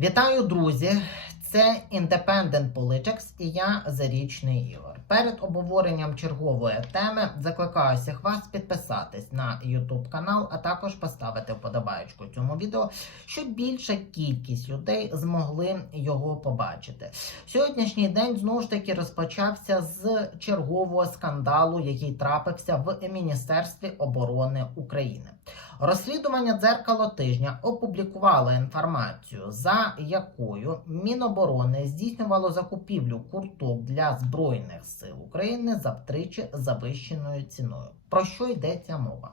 Вітаю, друзі! Це Independent Politics і я Зарічний Ігор. Перед обговоренням чергової теми закликаю всіх вас підписатись на YouTube канал, а також поставити вподобайку цьому відео, щоб більша кількість людей змогли його побачити. Сьогоднішній день знову ж таки розпочався з чергового скандалу, який трапився в Міністерстві оборони України. Розслідування дзеркало тижня опублікувало інформацію, за якою Міноборони здійснювало закупівлю курток для збройних сил України за втричі завищеною ціною. Про що йдеться мова?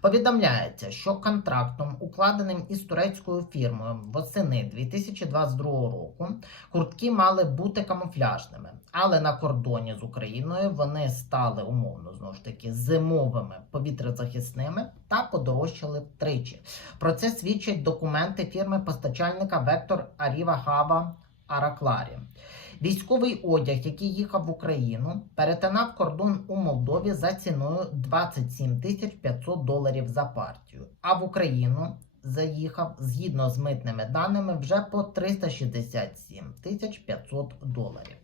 Повідомляється, що контрактом, укладеним із турецькою фірмою восени 2022 року, куртки мали бути камуфляжними, але на кордоні з Україною вони стали умовно знову ж таки зимовими повітрязахисними та подорожчали втричі. Про це свідчать документи фірми постачальника Вектор Аріва Хава Аракларі. Військовий одяг, який їхав в Україну, перетинав кордон у Молдові за ціною 27 тисяч 500 доларів за партію, а в Україну заїхав згідно з митними даними вже по 367 тисяч 500 доларів.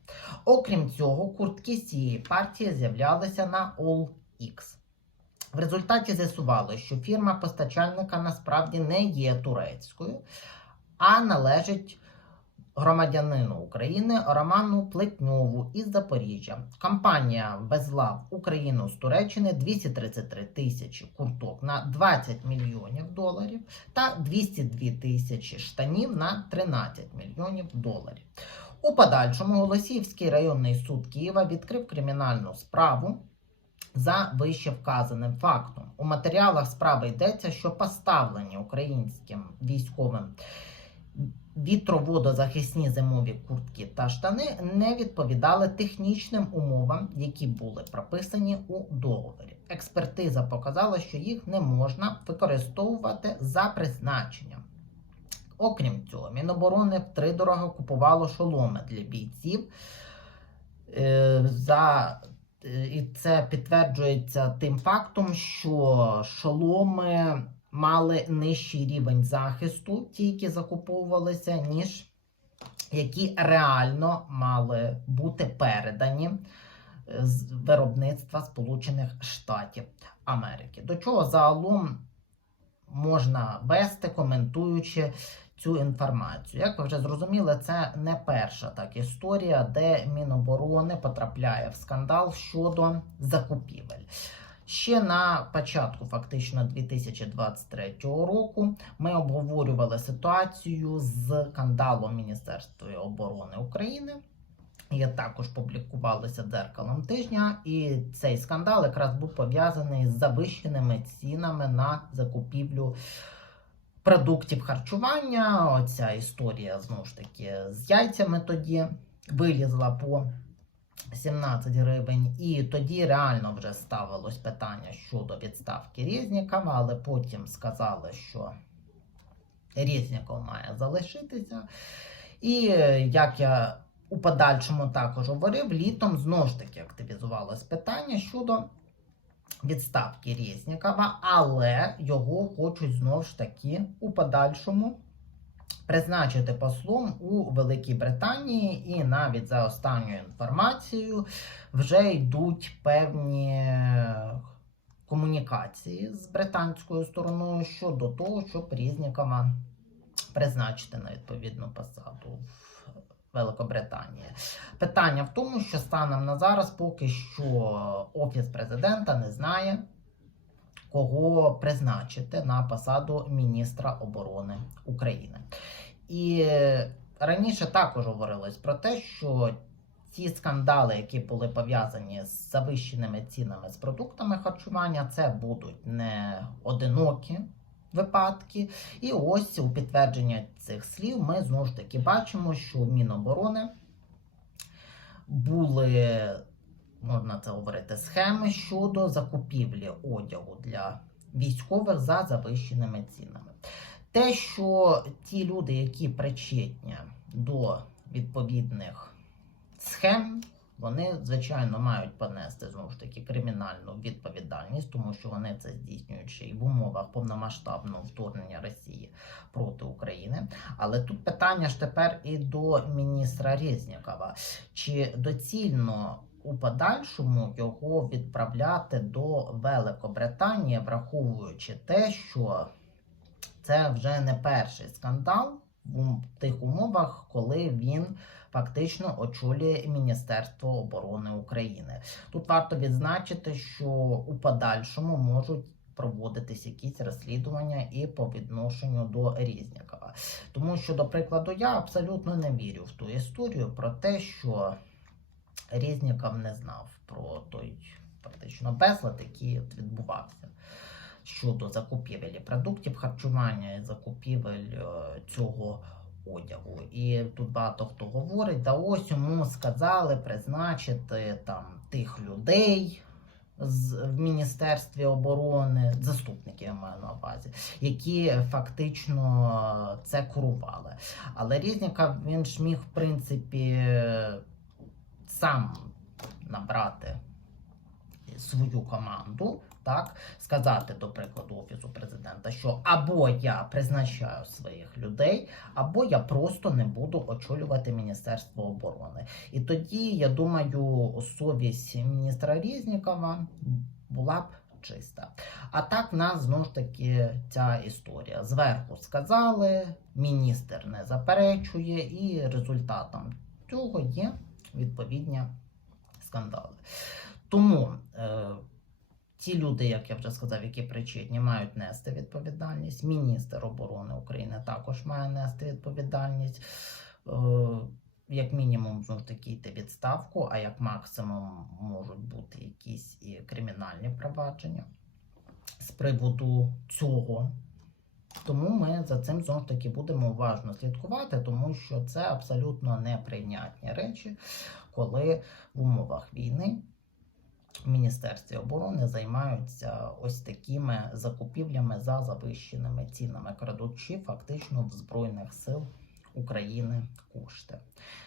Окрім цього, куртки з цієї партії з'являлися на OLX. В результаті з'ясувалося, що фірма постачальника насправді не є турецькою, а належить громадянину України Роману Плетньову із Запоріжжя. Компанія везла в Україну з Туреччини 233 тисячі курток на 20 мільйонів доларів та 202 тисячі штанів на 13 мільйонів доларів. У подальшому Голосіївський районний суд Києва відкрив кримінальну справу за вище вказаним фактом. У матеріалах справи йдеться, що поставлені українським військовим вітроводозахисні зимові куртки та штани не відповідали технічним умовам, які були прописані у договорі. Експертиза показала, що їх не можна використовувати за призначенням. Окрім цього, Міноборони втридорого купувало шоломи для бійців. Е, за і це підтверджується тим фактом, що шоломи мали нижчий рівень захисту, ті, які закуповувалися, ніж які реально мали бути передані з виробництва Сполучених Штатів Америки. До чого загалом можна вести, коментуючи цю інформацію. Як ви вже зрозуміли, це не перша так історія, де Міноборони потрапляє в скандал щодо закупівель. Ще на початку, фактично 2023 року, ми обговорювали ситуацію з скандалом Міністерства оборони України. Я також публікувалися дзеркалом тижня, і цей скандал якраз був пов'язаний з завищеними цінами на закупівлю продуктів харчування. Оця історія знову ж таки з яйцями тоді вилізла по 17 гривень. І тоді реально вже ставилось питання щодо відставки Резнікова, але потім сказали, що Резніков має залишитися. І як я у подальшому також говорив, літом знову ж таки активізувалось питання щодо відставки Резнікова, але його хочуть знову ж таки у подальшому призначити послом у Великій Британії, і навіть за останньою інформацією вже йдуть певні комунікації з британською стороною щодо того, щоб Резнікова призначити на відповідну посаду Великобританії. Питання в тому, що станом на зараз поки що Офіс президента не знає, кого призначити на посаду міністра оборони України. І раніше також говорилось про те, що ці скандали, які були пов'язані з завищеними цінами з продуктами харчування, це будуть не одинокі випадки. І ось у підтвердження цих слів ми знову ж таки бачимо, що Міноборони були, можна це говорити, схеми щодо закупівлі одягу для військових за завищеними цінами. Те, що ті люди, які причетні до відповідних схем, Вони, звичайно, мають понести знову ж таки кримінальну відповідальність, тому що вони це здійснюють й в умовах повномасштабного вторгнення Росії проти України. Але тут питання ж тепер і до міністра Резнікова. Чи доцільно у подальшому його відправляти до Великобританії, враховуючи те, що це вже не перший скандал в тих умовах, коли він фактично очолює Міністерство оборони України. Тут варто відзначити, що у подальшому можуть проводитись якісь розслідування і по відношенню до Різнікова. Тому що, до прикладу, я абсолютно не вірю в ту історію про те, що Різніков не знав про той фактично безлад, який відбувався щодо закупівелі продуктів харчування і закупівель е, цього одягу. І тут багато хто говорить, да ось йому сказали призначити там тих людей. В Міністерстві оборони, заступників я маю на увазі, які фактично це курували. Але Різніков він ж міг, в принципі, сам набрати свою команду, так сказати, до прикладу, офісу президента, що або я призначаю своїх людей, або я просто не буду очолювати Міністерство оборони. І тоді, я думаю, совість міністра Різнікова була б чиста. А так в нас знову ж таки ця історія. Зверху сказали, міністр не заперечує, і результатом цього є відповідні скандали. Тому е, ті люди, як я вже сказав, які причетні, мають нести відповідальність. Міністр оборони України також має нести відповідальність. Е, як мінімум, знову ж таки, йти відставку, а як максимум можуть бути якісь і кримінальні провадження з приводу цього. Тому ми за цим знову ж таки будемо уважно слідкувати, тому що це абсолютно неприйнятні речі, коли в умовах війни Міністерстві оборони займаються ось такими закупівлями за завищеними цінами, крадучи фактично в Збройних сил України кошти.